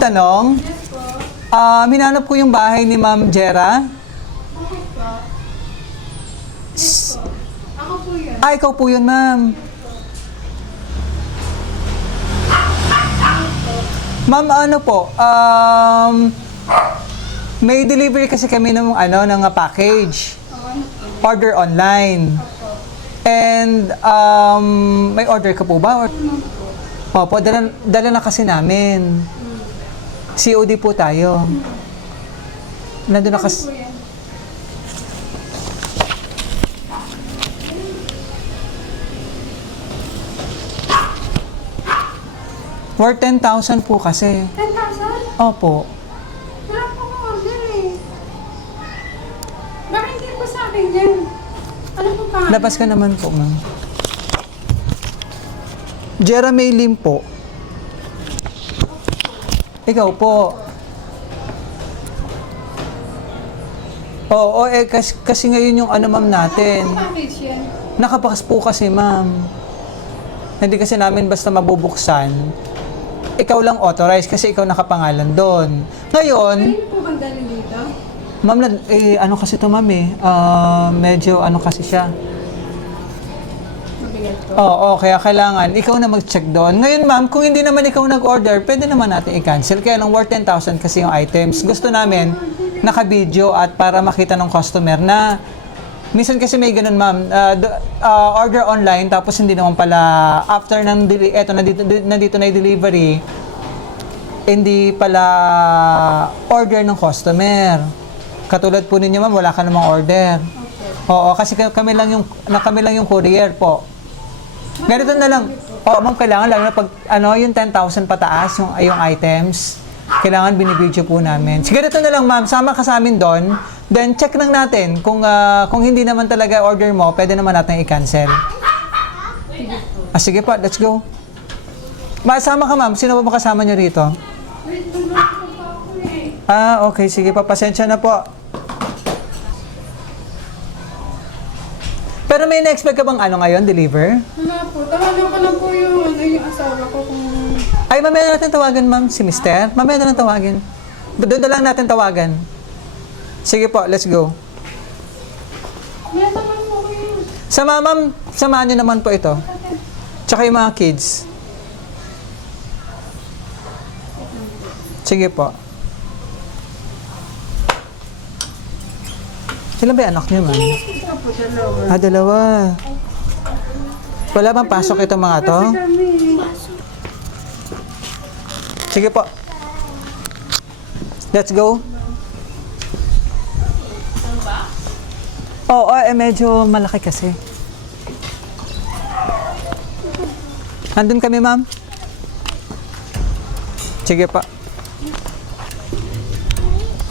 Tanong, hinanap ko yung bahay ni Ma'am Jera. Bakit po? Yes po. Ako po yun. Ikaw po yun, ma'am. Ma'am, ano po, may delivery kasi kami ng package. Order online. And, may order ka po ba? Opo, dala na kasi namin. COD po tayo. Nandun na kasi... For 10,000 po kasi. 10,000? Opo. Wala po akong order eh. Bakit hindi po sa akin yan? Ano po pangalan? Labas ka naman po, ma'am. Jeremy Lim po. Ikaw po. Oo, kasi ngayon yung ma'am natin. Ano package yan? Nakapakas po kasi, ma'am. Hindi kasi namin basta mabubuksan. Ikaw lang authorized kasi ikaw nakapangalan doon. Ngayon, Pwede po bang dali dito? ma'am, ano kasi to, ma'am eh. Medyo kasi siya. Mabigat po. Oo, kaya kailangan ikaw na mag-check doon. Ngayon, ma'am, kung hindi naman ikaw nag-order, pwede naman natin i-cancel. Kaya lang worth 10,000 kasi yung items. Gusto namin naka-video at para makita ng customer na minsan kasi may ganun, ma'am, order online tapos hindi naman pala after ng nandito na yung delivery, hindi pala order ng customer. Katulad po ninyo, ma'am, wala ka namang order. Oo, kasi kami lang yung courier po. Ganito na lang. Oo, ma'am, kailangan lalo na pag yung 10,000 pataas yung items, kailangan binibidyo po namin. Sige, ganito na lang, ma'am, sama ka sa amin doon. Then check lang natin kung hindi naman talaga order mo, pwede naman natin i-cancel. Sige po, let's go. Masama ka, ma'am. Sino ba kasama nyo rito? Wait, nagluto po ako eh. Okay, sige po. Pasensya na po. Pero may na-expect ka bang ngayon, deliver? Wala po. Tawagan ko lang po yung asawa ko kung... Ay, mamaya na natin tawagan, ma'am, si Mister. Mamaya na lang tawagin. Doon na lang natin tawagan. Sige po, let's go. Wala naman po kayo. Ma'am, samahan nyo naman po ito. Tsaka yung mga kids. Sige po. Sila ba yung anak niyo, ma'am? Ito po, dalawa. Dalawa. Wala bang pasok itong mga to? Kasi kami... Sige po. Let's go. Oo, medyo malaki kasi. Andun kami, ma'am. Sige pa.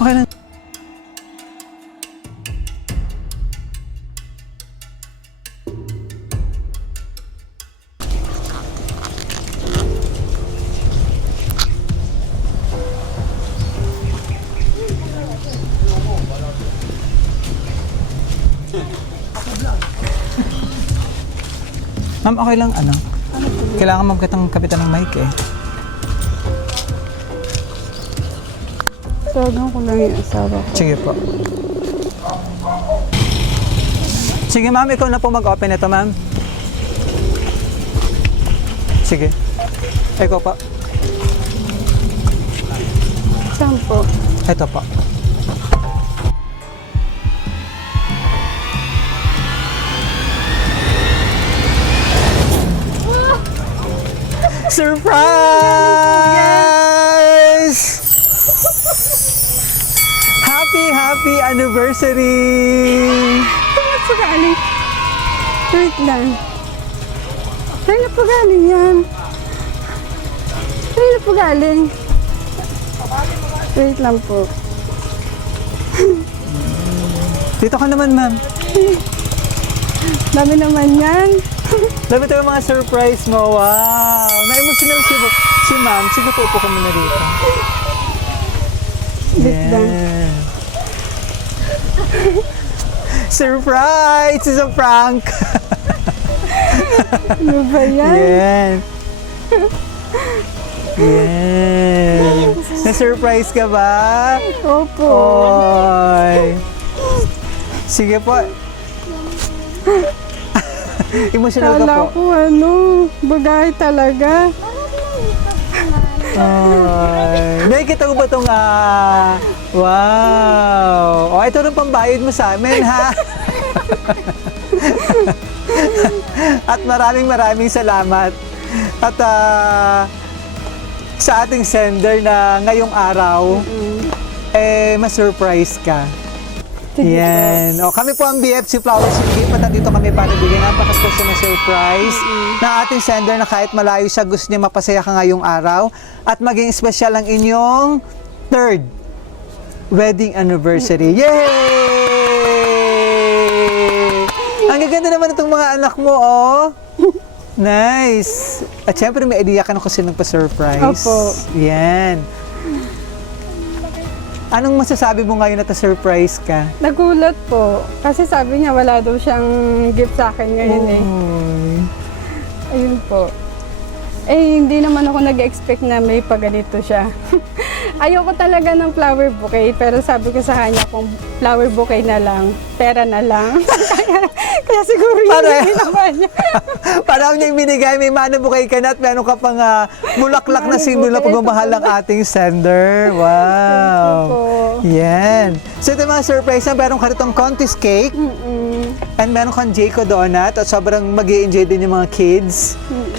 Okay lang. Ma'am, okay lang, kailangan magkatang kapitan ng mic eh. Tawagan ko lang yung asawa ko. Sige po. Sige, ma'am, ikaw na po mag-open ito, ma'am. Sige. Ikaw pa. Saan po? Ito pa. Surprise! Happy anniversary! Saan po galing? Wait lang. Saan na po galing yan? Saan na po galing? Wait lang po. Dito ka naman, ma'am. Dami naman yan. Dami tayo mga surprise mo. Wow! Na-emotional si ma'am. Sige po, upo kami na rito. Wait lang. Yeah. Surprise! It's a prank! Ano ba yan? Yan. Yan. Na-surprise ka ba? Opo. Oy. Sige po. Emotional ka Kala po. ko bagay talaga. Ay. Nakikita ko ba itong, wow. O, ito rin pambayad mo sa amin, ha? At maraming salamat. At sa ating sender na ngayong araw, ma-surprise ka. Sige Yan. O, kami po ang BFC Flowers and Gift at nandito kami para bigyan napaka-special na surprise na ating sender na kahit malayo siya, gusto niya mapasaya ka ngayong araw at maging special ang inyong 3rd wedding anniversary. Yay! Ang gaganda naman itong mga anak mo, oh. Nice. At syempre may idea ka na kung sino nagpa-surprise. Opo. Yan. Anong masasabi mo ngayon na surprise ka? Nagulat po. Kasi sabi niya wala daw siyang gift sa akin ngayon eh. Ayun po. Hindi naman ako nag-expect na may paganito siya. Ayoko talaga ng flower bouquet, pero sabi ko sa kanya kung flower bouquet na lang, pera na lang. kaya siguro yun yung ginawa niya. Parang niya binigay, may manabukay ka na at meron ka pang bulaklak na simbolo na pagmamahal ng ating sender. Wow! Yan. So ito mga surprise na meron ka ritong contest cake. And meron kang Jayco Donut at sobrang mag-i-enjoy din yung mga kids.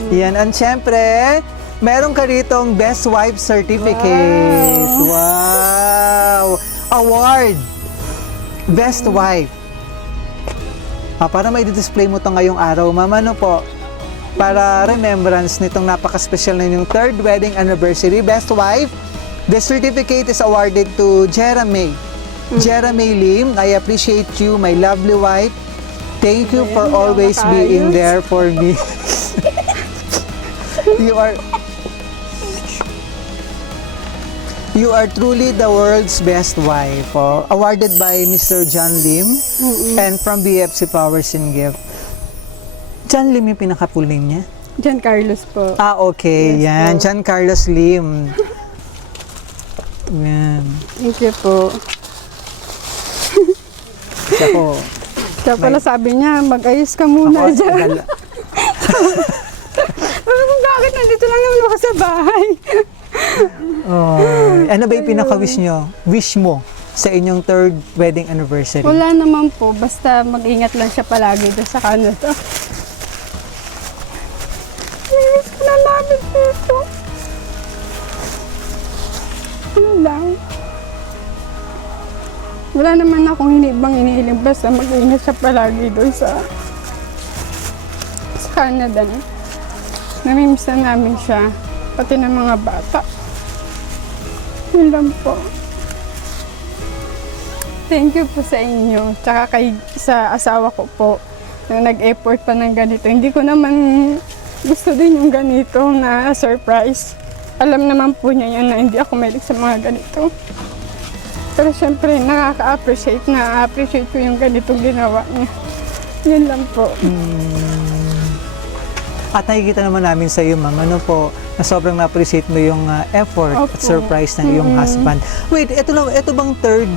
Yan. And syempre, meron ka ritong Best Wife Certificate. Wow! Award! Best Wife. Para may display mo ito ngayong araw, ma'am, ano po? Para remembrance nitong napaka-special na yung 3rd wedding anniversary, Best Wife. The certificate is awarded to Jeremy. Jeremy Lim, I appreciate you, my lovely wife. Thank you for always being there for me. You are truly the world's best wife. Awarded by Mr. John Lim and from BFC Flowers and Gift. John Lim yung pinaka-full name niya? John Carlos po. Okay. Yes, yan. po. John Carlos Lim. Yan. Thank you po. Ako. Kaya pala sabi niya, mag-ayos ka muna dyan. Bakit nandito lang naman ako sa bahay? Ano ba yung pinaka-wish nyo? Wish mo sa inyong 3rd wedding anniversary? Wala naman po, basta mag-ingat lang siya palagi doon sa Canada. Namiss ko na namin dito. Ano lang. Wala naman akong ibang inihiling, basta mag-ingat siya palagi doon sa Canada. Namimiss na namin siya, pati ng mga bata. Yun lang po. Thank you po sa inyo, tsaka sa asawa ko po, na nag-effort pa ng ganito. Hindi ko naman gusto din yung ganito na surprise. Alam naman po niya yan na hindi ako mahilig sa mga ganito. Pero syempre, na-appreciate ko yung ganitong ginawa niya. Yun lang po. At nakikita naman namin sa iyo, ma'am, ano po, na sobrang na-appreciate mo yung effort at surprise ng iyong husband. Wait, ito bang 3rd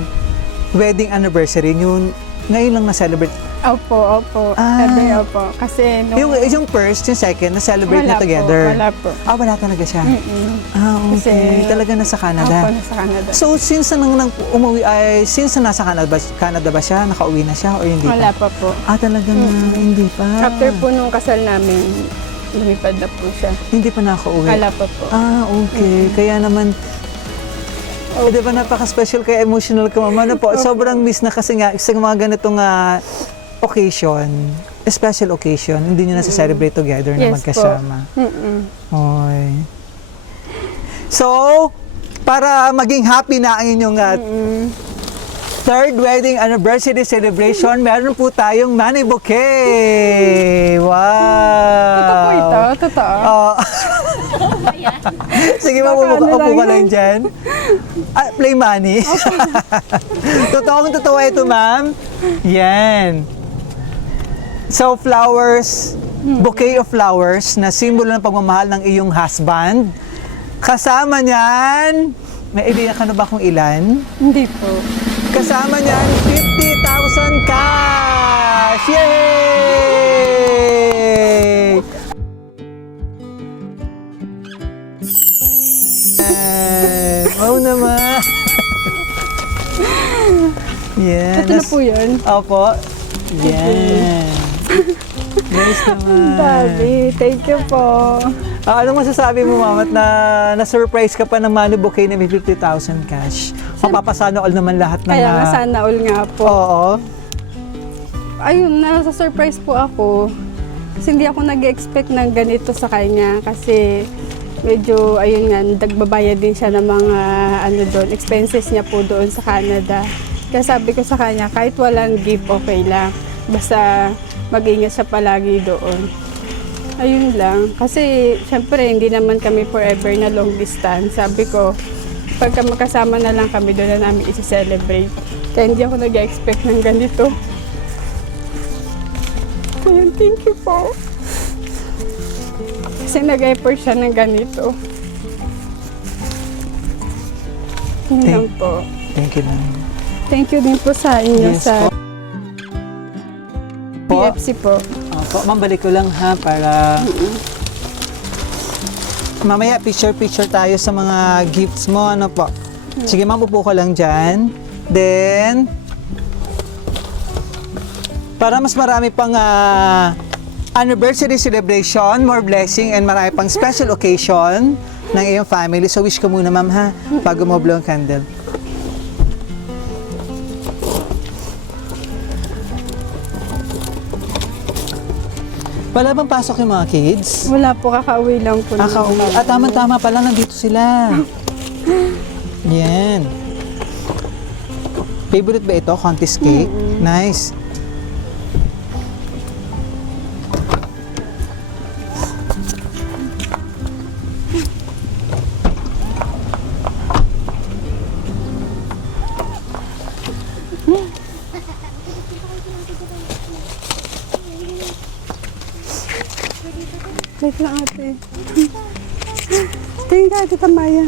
wedding anniversary niyo? Ngayon lang na-celebrate? Opo. Opo. Kasi Yung first, yung second, na-celebrate na together? Wala po. Wala talaga siya? Okay. Kasi, talaga nasa Canada? Opo, nasa Canada. So, since umuwi, since nasa Canada ba siya? Nakauwi na siya o hindi Wala pa? pa po. Talagang hindi pa? After po nung kasal namin, lumipad na po siya. Hindi pa nakauwi? Wala pa po. Okay. Kaya naman, di ba napaka-special kaya emotional ka, mama? Ano po? Sobrang miss na kasi nga sa mga ganitong occasion, special occasion, hindi nyo nasa-celebrate together na Yes magkasama. po. Oy. So, para maging happy na ang inyong 3rd wedding anniversary celebration, meron po tayong money bouquet. Wow! Totoo po ito? Totoo? Sige, upo ka lang dyan. Play money. Totoo ito, ma'am. Yan. So, flowers, bouquet of flowers na simbolo ng pagmamahal ng iyong husband. Kasama niyan, May idea ka na ba kung ilan? Hindi po. Kasama niyan, 50,000 cash! Yay! Oo naman. Yan. Ito na po yun. Opo. Yan. Nice naman. Daddy, thank you po. Anong masasabi mo, ma'am, at na-surprise ka pa ng Manu Bouquet na may 50,000 cash? Mapapasana all naman lahat ng... Kaya nga sana all nga po. Oo. Ayun, nasa-surprise po ako. Kasi hindi ako nag-expect ng ganito sa kanya. Kasi medyo, ayun nga, nagbabayad din siya ng mga expenses niya po doon sa Canada. Kaya sabi ko sa kanya, kahit walang gift, okay lang. Basta mag-ingat siya palagi doon. Ayun lang. Kasi, syempre, hindi naman kami forever na long distance. Sabi ko, pagka magkasama na lang kami, doon na namin isi-celebrate. Kaya hindi ako nag-expect ng ganito. Kaya, thank you po. Kasi nag-effort siya ng ganito. Yun lang po. Thank you, ma'am. Thank you din po sa inyo Yes sa po. PFC po. Opo, ma'am, balik ko lang ha para... Mamaya, picture-picture tayo sa mga gifts mo. Ano po? Sige, ma'am, upo ka lang dyan. Then, para mas marami pang anniversary celebration, more blessing, and marami pang special occasion ng iyong family. So, wish ko muna, ma'am, ha? Bago mo blow ang candle. Wala bang pasok yung mga kids? Wala po, kakauwi lang po. Kauwi. Tama-tama pala, nandito sila. Yan. Favorite ba ito? Contest cake? Nice. Wait lang ate. Tingin ka, Tita Maya.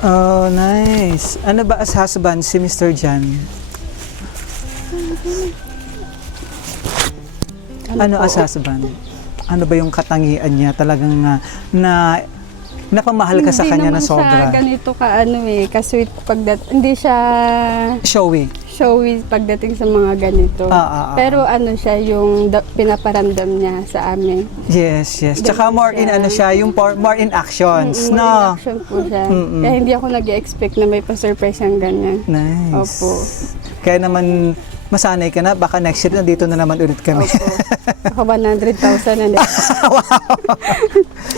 Oh, nice. Ano ba as husband si Mr. John? Ano as husband? Ano ba yung katangian niya? Talagang napamahal ka sa kanya na sobra. Hindi naman siya ganito ka ka-sweet hindi siya Showy. showy pagdating sa mga ganito. Pero siya yung pinaparamdam niya sa amin. Yes, yes. Tsaka more in siya, yung more in actions, More no? in action po siya. Kaya hindi ako nag-expect na may pa-surprise ang ganyan. Nice. Opo. Kaya naman, masanay ka na, baka next year nandito na naman ulit kami. Opo. Ako 100,000 na. Wow!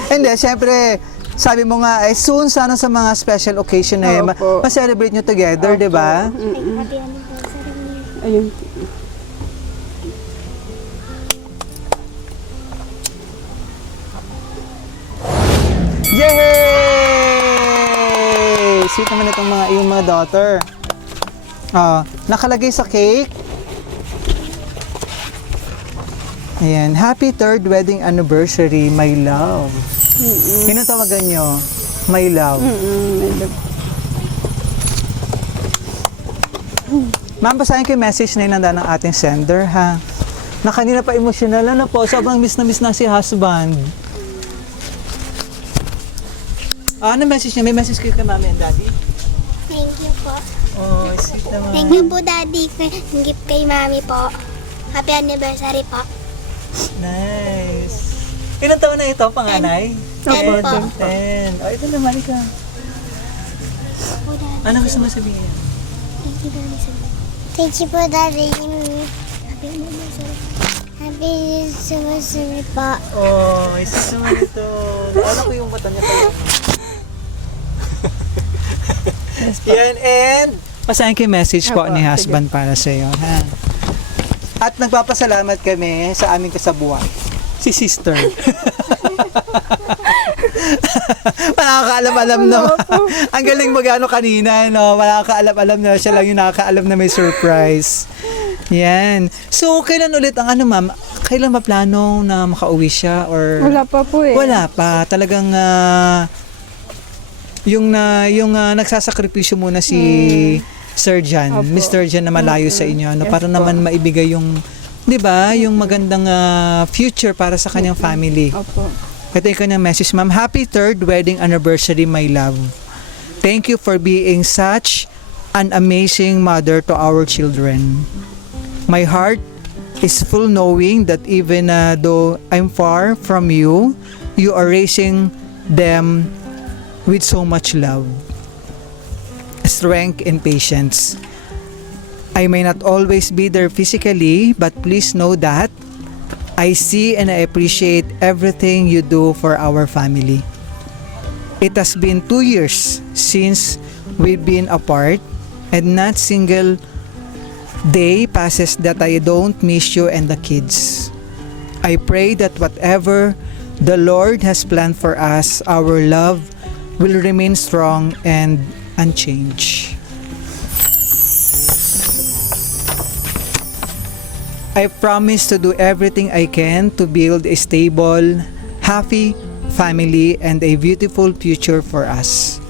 Hindi, syempre, sabi mo nga, soon sana sa mga special occasion na Opo. ma-celebrate nyo together, di ba? Ayun. Yay! Sweet naman itong yung mga daughter. Nakalagay sa cake. Ayan, happy third wedding anniversary, my love. Sino tawagan nyo? My love. Ma'am, basahin ko yung message na inanda ng ating sender, ha? Na kanina pa emosyonal na po. Sobrang miss na si husband. Ano message niya? May message kayo kay mami and daddy? Thank you po. Oh, sweet naman. Thank you po, Daddy. Gift kay Mami po. Happy anniversary po. Nice. Ilang taon na ito, panganay? 10 po. 10. Oh, ito naman ikaw. Po, Daddy. Ano gusto mo sabihin? Thank you, Daddy. Thank you po, Daddy. Happy anniversary. Happy anniversary po. Oh, sweet naman ito. Ano ko yung mata niya pala? Yan, and pasahin ko yung message po ni husband para sa iyo, ha? At nagpapasalamat kami sa aming kasabuan, si sister. Nakakaalam-alam na. Ang galing magano kanina, no? Nakakaalam-alam na siya lang yung nakakaalam na may surprise. Yan. So, kailan ulit ang ano, ma'am? Kailan ba plano na makauwi siya? Or Wala pa po eh. wala pa. Talagang yung nagsasakripisyo muna si Sir Jan, Opo. Mr. Jan na malayo sa inyo, ano, Yes para po. naman maibigay yung, 'di ba, yung magandang future para sa kanyang family. Opo. Ito yung kanyang message, ma'am. Happy 3rd wedding anniversary, my love. Thank you for being such an amazing mother to our children. My heart is full knowing that even though I'm far from you, you are raising them with so much love, strength, and patience. I may not always be there physically, but please know that I see and I appreciate everything you do for our family. It has been 2 years since we've been apart, and not single day passes that I don't miss you and the kids. I pray that whatever the Lord has planned for us, our love will remain strong and unchanged. I promise to do everything I can to build a stable, happy family and a beautiful future for us.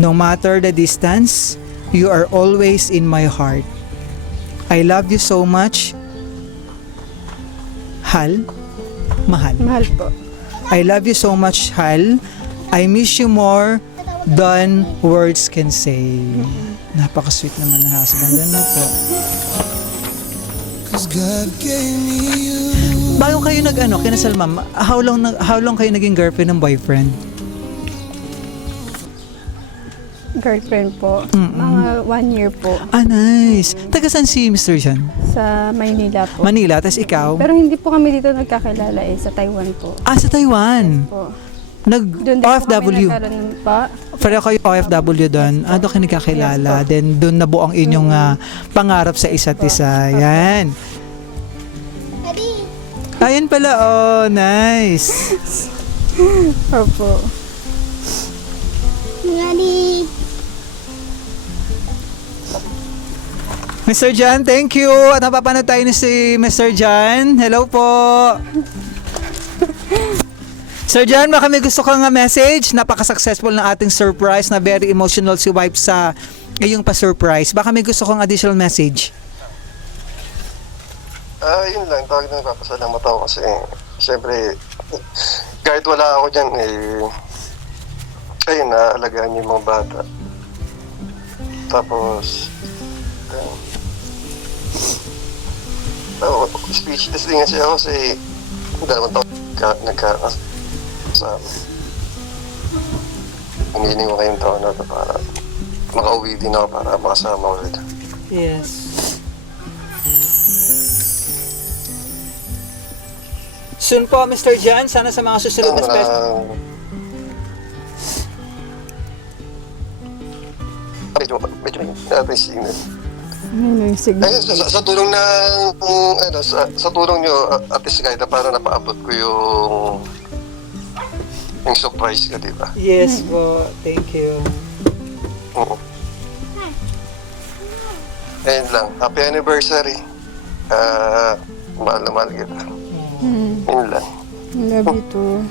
No matter the distance, you are always in my heart. I love you so much. Hal? Mahal. Mahal po. I love you so much, Hal. I miss you more than words can say. Napaka-sweet naman na husband. Ano po? Bago kayo kinasal, ma'am, how long kayo naging girlfriend and boyfriend? Girlfriend po. Mga 1 year po. Ah, nice. Taga saan si Mr. Jan? Sa Maynila po. Manila, tas ikaw? Pero hindi po kami dito nagkakilala eh. Sa Taiwan po. Ah, sa Taiwan. Po. Doon din po kami OFW. nagkaroon pa. Pareho kayo OFW doon. Ah, doon kayo nagkakilala. Yes po. Then, doon nabuo ang inyong pangarap sa isa't isa. Yan. Ayan pala. Oh, nice. Opo. Ready? Mr. Jan, thank you. At napapanood tayo ni si Mr. Jan. Hello po. Sir Jan, baka may gusto kang message. Napaka-successful ng ating surprise na very emotional si wife sa ngayong pa-surprise. Baka may gusto kang additional message. Yun lang, tawag na nagpapasalamat ako kasi syempre kahit wala ako dyan ayun, naalagaan yung mga bata. Tapos speechless din kasi ako kasi 2 taon nagkakasama. Hinihiling ko kayong taon na ito para makauwi din ako para makasama ulit. Yes. Soon po, Mr. Jan. Sana sa mga susunod na special. Medyo natin signal. Ano yung signal? Ayun, sa tulong ng sa tulong nyo at least kahit na para napaabot ko yung surprise ko, di ba? Yes po. Thank you. Oo. Ayun lang. Happy anniversary. Mahal na mahal kita. Yun lang. Love you too.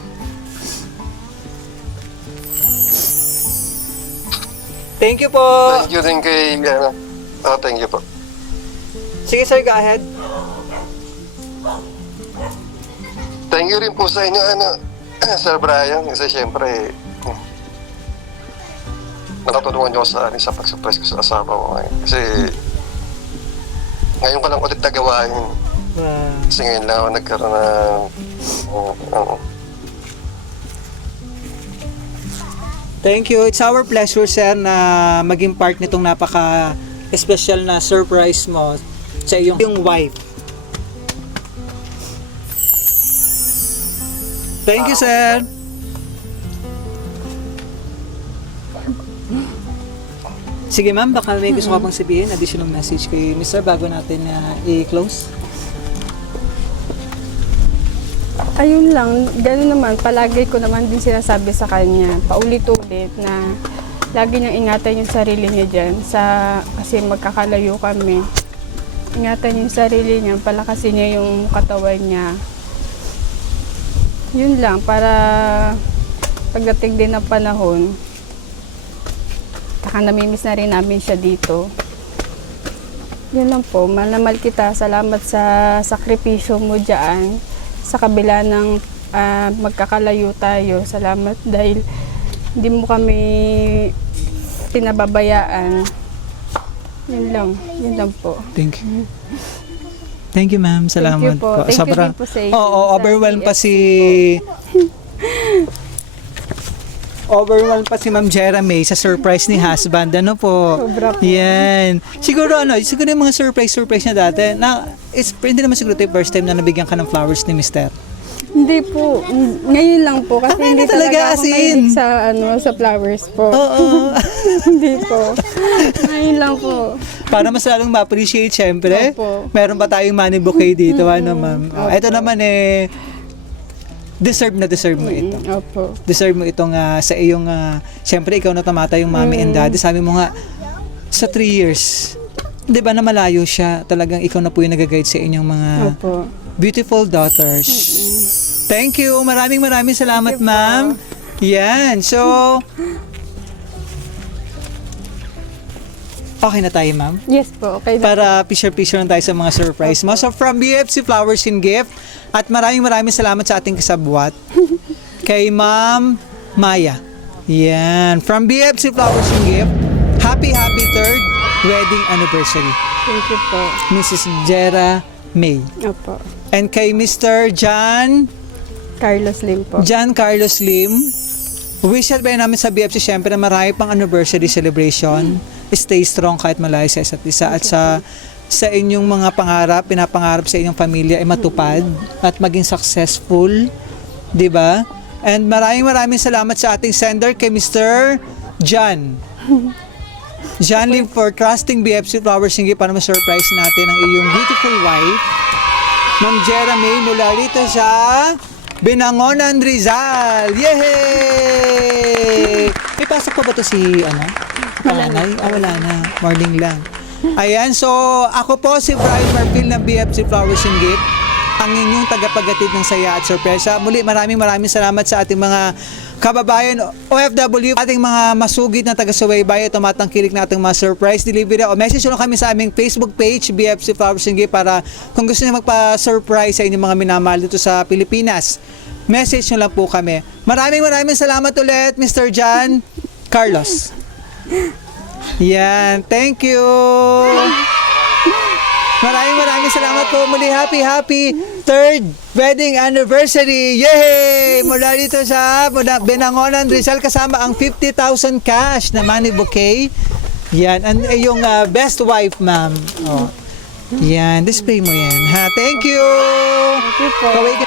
Thank you po. Thank you din kay thank you po. Sige sir, go ahead. Thank you rin po sa inyo, Sir Brian, kasi syempre, nakatulungan niyo sa pag-surprise ko sa asawa ko ngayon. Kasi, ngayon ko lang ulit nagawain. Kasi ngayon lang ako nagkaroon ng, Thank you. It's our pleasure, sir, na maging part nitong napaka-special na surprise mo sa iyong wife. Thank you, sir. Sige, ma'am, baka may gusto ka bang sabihin, additional message kay Mr. bago natin i-close? Ayun lang, gano'n naman, palagi ko naman din sinasabi sa kanya, paulit-ulit na lagi niyang ingatan yung sarili niya dyan kasi magkakalayo kami. ingatan yung sarili niya, palakasin niya yung katawan niya. Yun lang, para pagdating din ng panahon, saka namimiss na rin namin siya dito. Yun lang po, mahal na mahal kita. Salamat sa sakripisyo mo dyan. Sa kabila ng magkakalayo tayo. Salamat dahil hindi mo kami pinababayaan. Yun lang po. Thank you. Thank you, ma'am. Salamat Thank you po. Thank you Sobrang, din po sa inyo, Oo, sa overwhelmed pa BFC. Overwhelmed pa si Ma'am Jera May sa surprise ni husband. Ano po? Sobra po. Yan. Siguro yung mga surprise niya dati, hindi naman siguro ito yung first time na nabigyan ka ng flowers ni Mister. Hindi po. Ngayon lang po. Kasi hindi ngayon talaga, talaga as ako in? mahilig sa flowers po. Oo. Hindi po. Ngayon lang po. Para mas lalong ma-appreciate, syempre. Opo. Meron pa tayong money bouquet dito, ano, ma'am. Ito naman deserve mo ito. Opo. Deserve mo itong sa iyong, syempre ikaw na tamata yung mommy and daddy. Sabi mo nga, sa 3 years, di ba na malayo siya, talagang ikaw na po yung nag-guide sa inyong mga Opo. beautiful daughters. Thank you. Maraming salamat, ma'am. Yan. So, okay na tayo, ma'am? Yes po. Okay na. Para picture-picture lang tayo sa mga surprise mo. So, from BFC Flowers and Gift, at maraming salamat sa ating kasabwat. Kay Ma'am Maya. Yan. From BFC Flowers and Gift, happy 3rd wedding anniversary. Thank you po. Mrs. Jera May. Opo. And kay Mr. John Carlos Lim. Wish out ba namin sa BFC, syempre marami pang anniversary celebration. Stay strong kahit malayo sa isa't isa. At sa inyong mga pangarap, pinapangarap sa inyong pamilya ay matupad at maging successful. Diba? And maraming salamat sa ating sender kay Mr. John Lim for trusting BFC Flowers and Gift para ma-surprise natin ang iyong beautiful wife, Ma'am Jera May, mula rito sa Binangonan, Rizal. Yehey! May pasok pa ba ito si, panganay? Wala na. Morning lang. Ayan, so ako po si Brian Marfil ng BFC Flowers and Gift, ang inyong tagapaghatid ng saya at sorpresa. Muli, maraming salamat sa ating mga kababayan OFW, ating mga masugid na taga-subaybay at tumatangkilik na ating mga surprise delivery o message nyo kami sa aming Facebook page, BFC Flowers and Gift, para kung gusto nyo magpa-surprise sa inyong mga minamahal dito sa Pilipinas, message nyo lang po kami. Maraming salamat ulit, Mr. John Carlos. Yan, thank you. Maraming salamat po muli. Happy 3rd wedding anniversary. Yay! Mula dito sa Binangonan, Rizal, kasama ang 50,000 cash na money bouquet. Yan, and yung best wife, ma'am. Oh. Yan, display mo yan. Ha, thank you. Thank you po. Kaway ka.